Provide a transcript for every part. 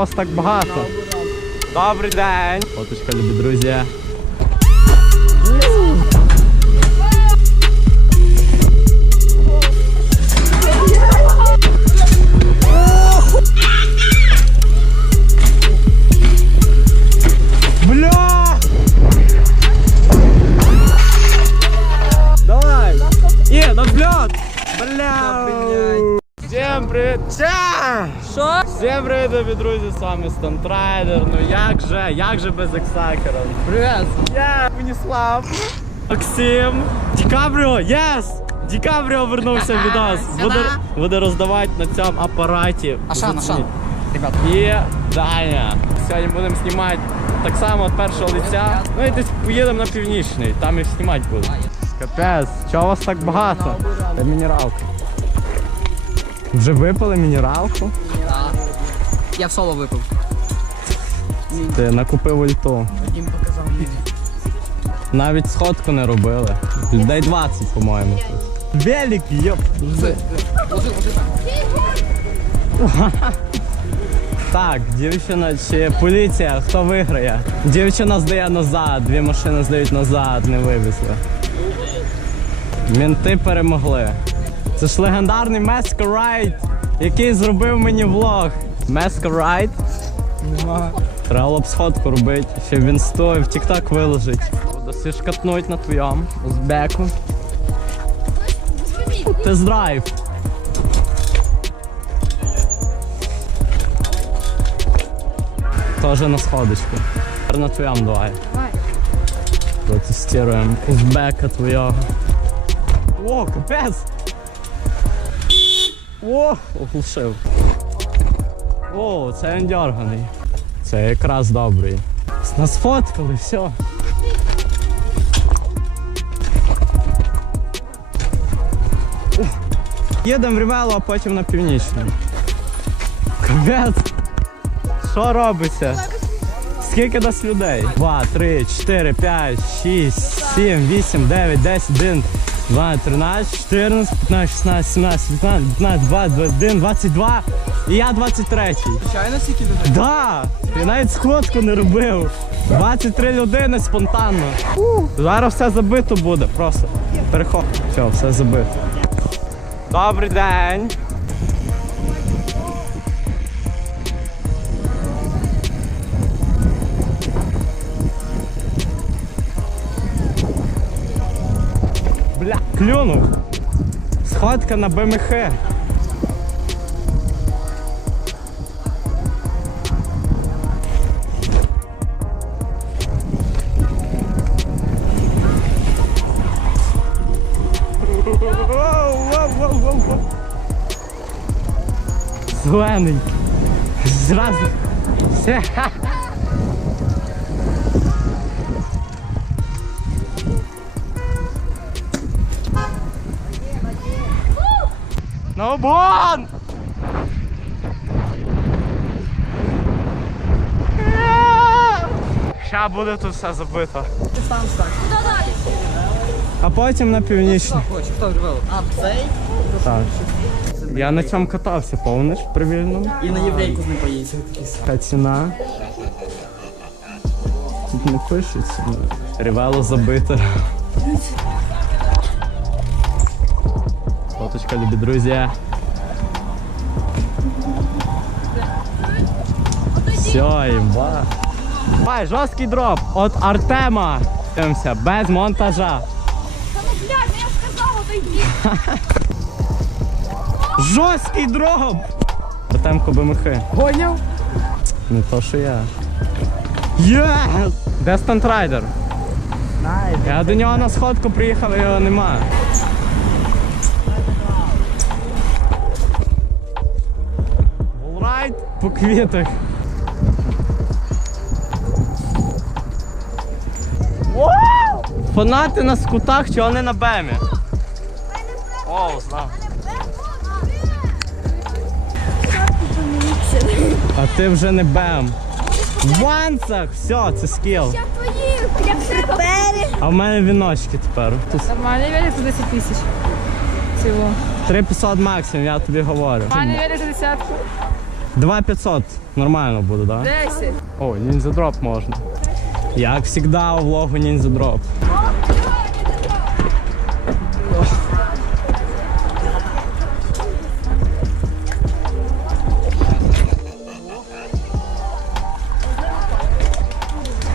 вас так багато? Добрий день. Фоточка, любі друзі. Бля! Давай! Е, на взлет! Бля! Всем привіт! Що? Всім привіт, любі друзі, з вами Стантрайдер. Ну як же, як же без ексакера? Привет. Я Веніслав, Максим, Ді Капріо, єс! Ді Капріо вернувся від нас. Буде, буде роздавати на цьому апараті. Ашан, Ашан. Ребят. І Даня. Сьогодні будемо знімати так само від першого лиця. Ну і десь поїдемо на північний, там їх знімати будемо. Капець, чого вас так багато? Це мінералка. Вже випили мінералку? Я в соло випив. Ти накупив ульту. Їм показав мені. Навіть сходку не робили. Людей 20, по-моєму. Велик, йоп. Так. Так, дівчина чи поліція, хто виграє? Дівчина здає назад, дві машини здають назад, не вивезли. Мінти перемогли. Це ж легендарний Маскарайд, який зробив мені влог. Маскарайд? Нема. Треба було б сходку робити, щоб він стоїв, в TikTok виложить. Буду шкатнуть на твоєму узбеку. Тест-драйв. Тоже на сходочку. Тепер на твоєму давай. Давай. Протестируємо узбека твого. О, капець! О, оглушив. О, це він. Це якраз добрий. Нас фоткали, все. Їдемо в Рівело, а потім на північну. Капець! Що робиться? Скільки нас людей? 2, 3, 4, 5, 6, 7, 8, 9, 10, 1, 2, 13, 14, 15, 16, 17, 18, 19, 20, 21, 22 і я 23. Звичайно, скільки людей? Да! Я навіть сходку не робив. 23 людини спонтанно. Зараз все забито буде, просто. Переход. Все, все забито. Добрий день. Клюнув. Сходка на БМХ. Зелений. Зразу. Все. Бон! Ща буде тут все забито. Ти сам стань. А потім на північний. Хто хоче, хто вживав? А, цей? Так. Я на цьому катався, повниш привільно. І на єврейку з ним поїдь. Яка ціна? Тут не пишеться. ну. Рівело Фоточка, любі друзі. Все, імба. Давай, жорсткий дроп от Артема. Дивимося, без монтажа. Блядь, я сказала, отойди. Жорсткий дроп! Артемко БМХ. Поняв? Не то, що я. Єс! Де стантрайдер? Я до нього на сходку приїхав, його нема. Волрайд по квітах. Вау! Фанати на скутах, чого не на бемі? О, знав. А ти вже не бем. В ванцах! Все, це скіл. Я твої, як припери. А в мене віночки тепер. Тут Нормальный велик за 10 тысяч. Всего. 3500 максимум, я тобі говорю. Нормальный велик за десятку. 2500 нормально буде, так? Да? 10. О, ніндзя дроп можна. Як завжди у влогу ніндзя дроп.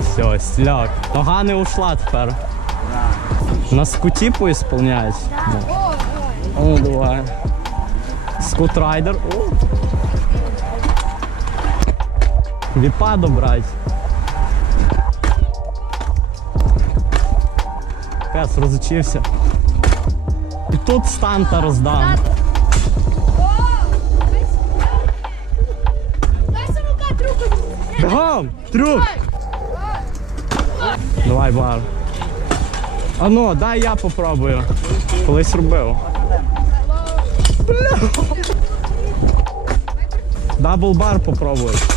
Все, стіляк. Нога не ушла тепер. На скуті поісполнять. Да. Ну давай. Скутрайдер. О. Віпадо брать. Пес розучився. І тут станта роздам. Бігом! Трюк! Давай, бар. А ну, дай я попробую. Колись робив. Бля. Дабл бар попробуй.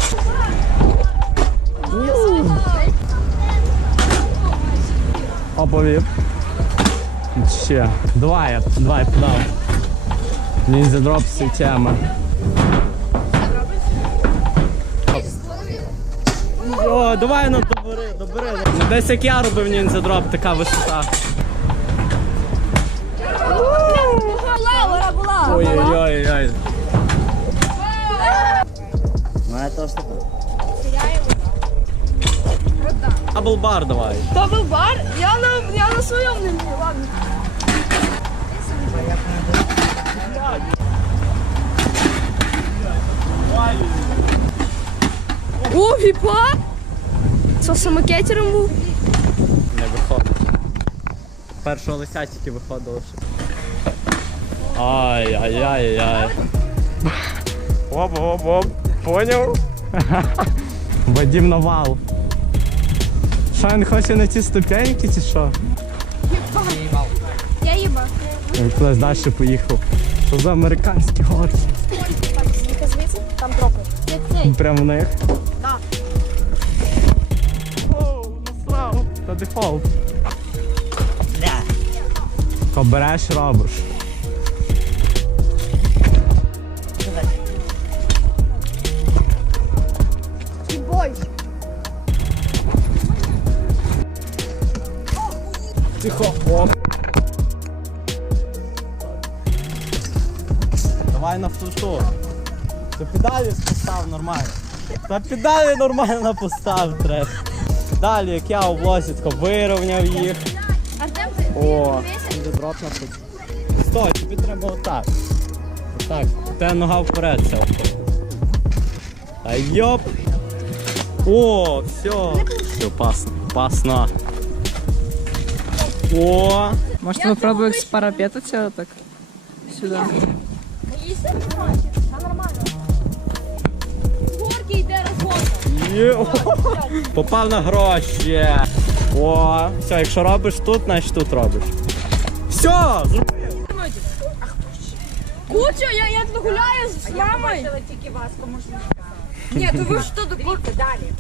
Оповів. Ще. Давай, я- подав. Ніндзя дроп теми. О, давай ну добери, добери. Ну, Десь як я робив ніндзя дроп, така висота. Була, вона була. Ой-ой-ой. Мене теж таке. Дабл бар давай. То бар, я на, я на своєму не ладно. О, віпа! Що самокетером був? Не виходить. Першого лися тільки виходило. Ай-яй-яй-яй. Оп-оп-оп. Поняв? Вадім навал. Що він хоче на ці ступеньки чи що? Я їба. Він кудись далі поїхав. За американські горки? Скільки звідси? Там тропи. Прямо в них. Да. Оу, насрав. Та дефолт. Що береш, робиш. Тихо. Оп. Давай на флоту. Ти педалі постав нормально. Та педалі нормально постав треба. Далі, як я тако вирівняв їх. Артем, ти О, дроп на флоту. Стой, тобі треба отак. Отак. У тебе нога вперед ця. А йоп. О, все. Все, пасно. Пасно. О, Може, попробую з парапета цього так? З горки йде. Є. Попав на гроші. О, все, якщо робиш тут, значить тут робиш. Все, зробив. Куча, я, я гуляю з мамою. Ні, то ви що до курки далі?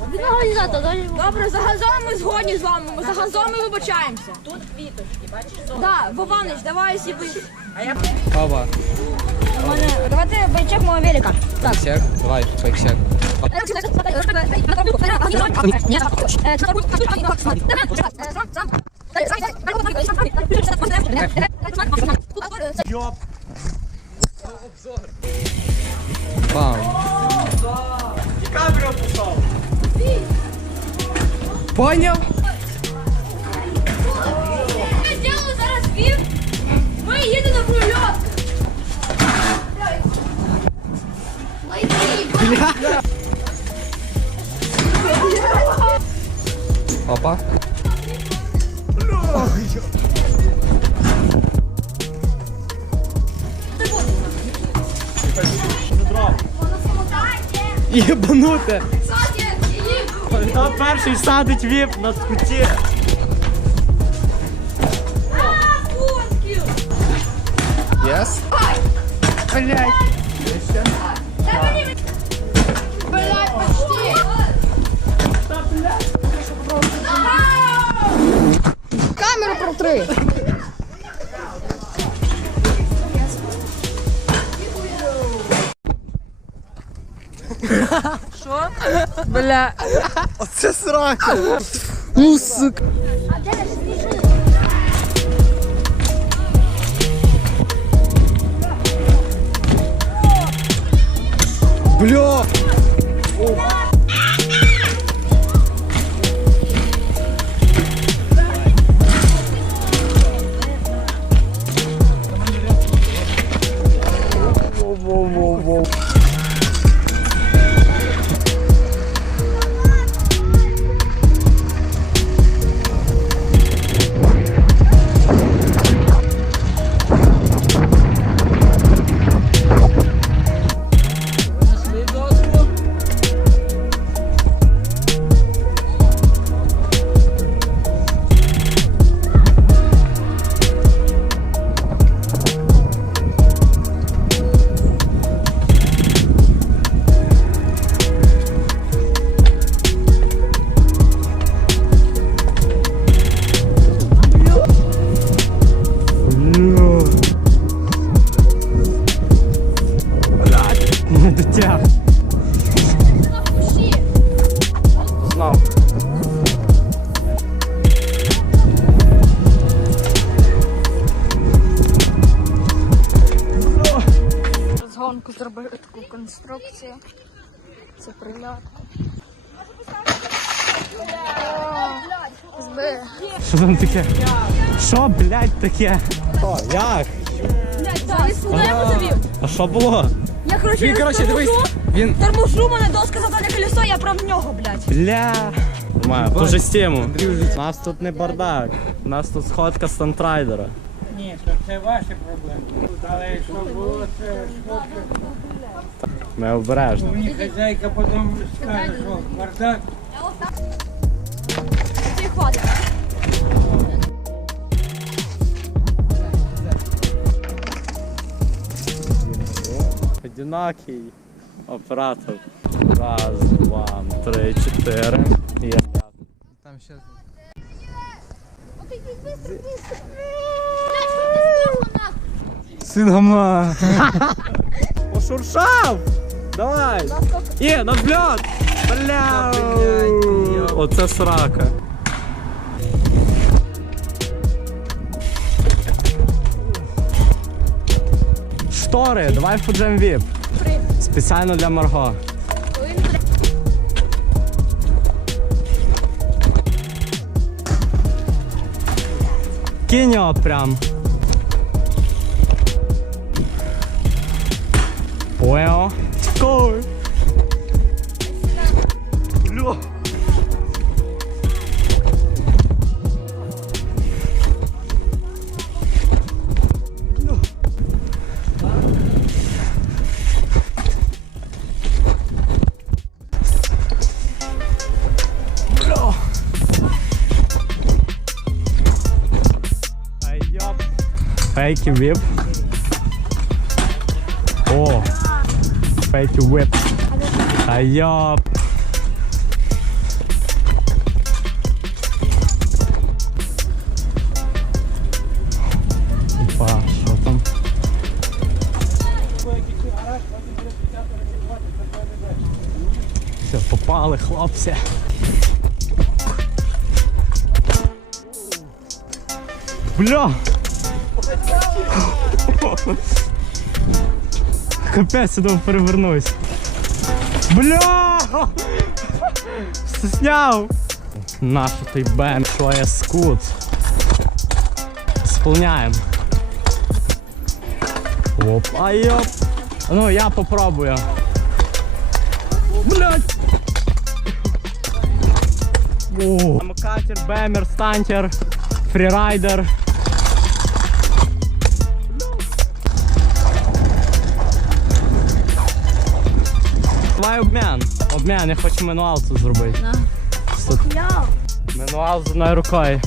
Добре, за газом ми згодні з вами. Ми за газом ми вибачаємося. Тут квіточки, бачиш? Так, Вованич, давай сіби. Оба. Давайте байчек мого велика. Так. Давай, фейк-чек. Йоп. Бам. І камеру пішов. Поняв? Я зробила зараз віп. Ми їдемо на прольот. Опа. Єбануте. Кстати, її. Хто перший садить віп на скуті? А, фотків. Єс? Дай мені. Блядь, почти. Камеру протри. Бля. Оце срака. Ну, сука. Бля. Не Згонку зробили таку конструкцію. Це прильотка. Що там таке? Що, блядь, таке? О, як? А що було? Я, коротше, Він, коротше, дивись, він Тормошу мене доска задане колесо, я прав в нього, блядь. Бля. Маю, по. У нас тут не бардак. У нас тут сходка стантрайдера. Ні, то це ваші проблеми. Але якщо було це шкодка, Ми обережно. мені хазяйка потім скаже, що бардак. Одинокий оператор. Раз, два, три, чотири. Там ще. Син гамна. Пошуршав! Давай! Є, на взльот! Бля! Оце срака. Штори, давай фуджем віп. Спеціально для Марго. Кинь його прям. Понял? Стой! Бля! Бля! Ай, Фейки вип. Ай, ёп. Опа, що там? Все, попали, хлопці. Бля! Капець, думав перевернусь. Бля! Сняв! Наш той бен, що я скут. Сполняємо. Оп, а йоп. Ну, я попробую. Блять! О. Катер, бемер, стантер, фрірайдер. Давай обмін. Обмін, я хочу мануал тут зробити. Тут. Мануал з одною рукою.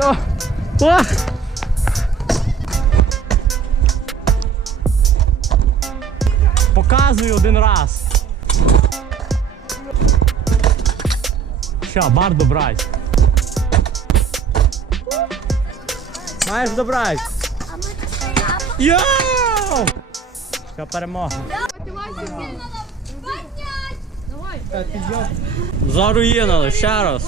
Ну. О! Показую один раз. Що, бар добрать? Маєш добрать? Йоу! Все, перемога. Поднять! Заруїнили, ще раз.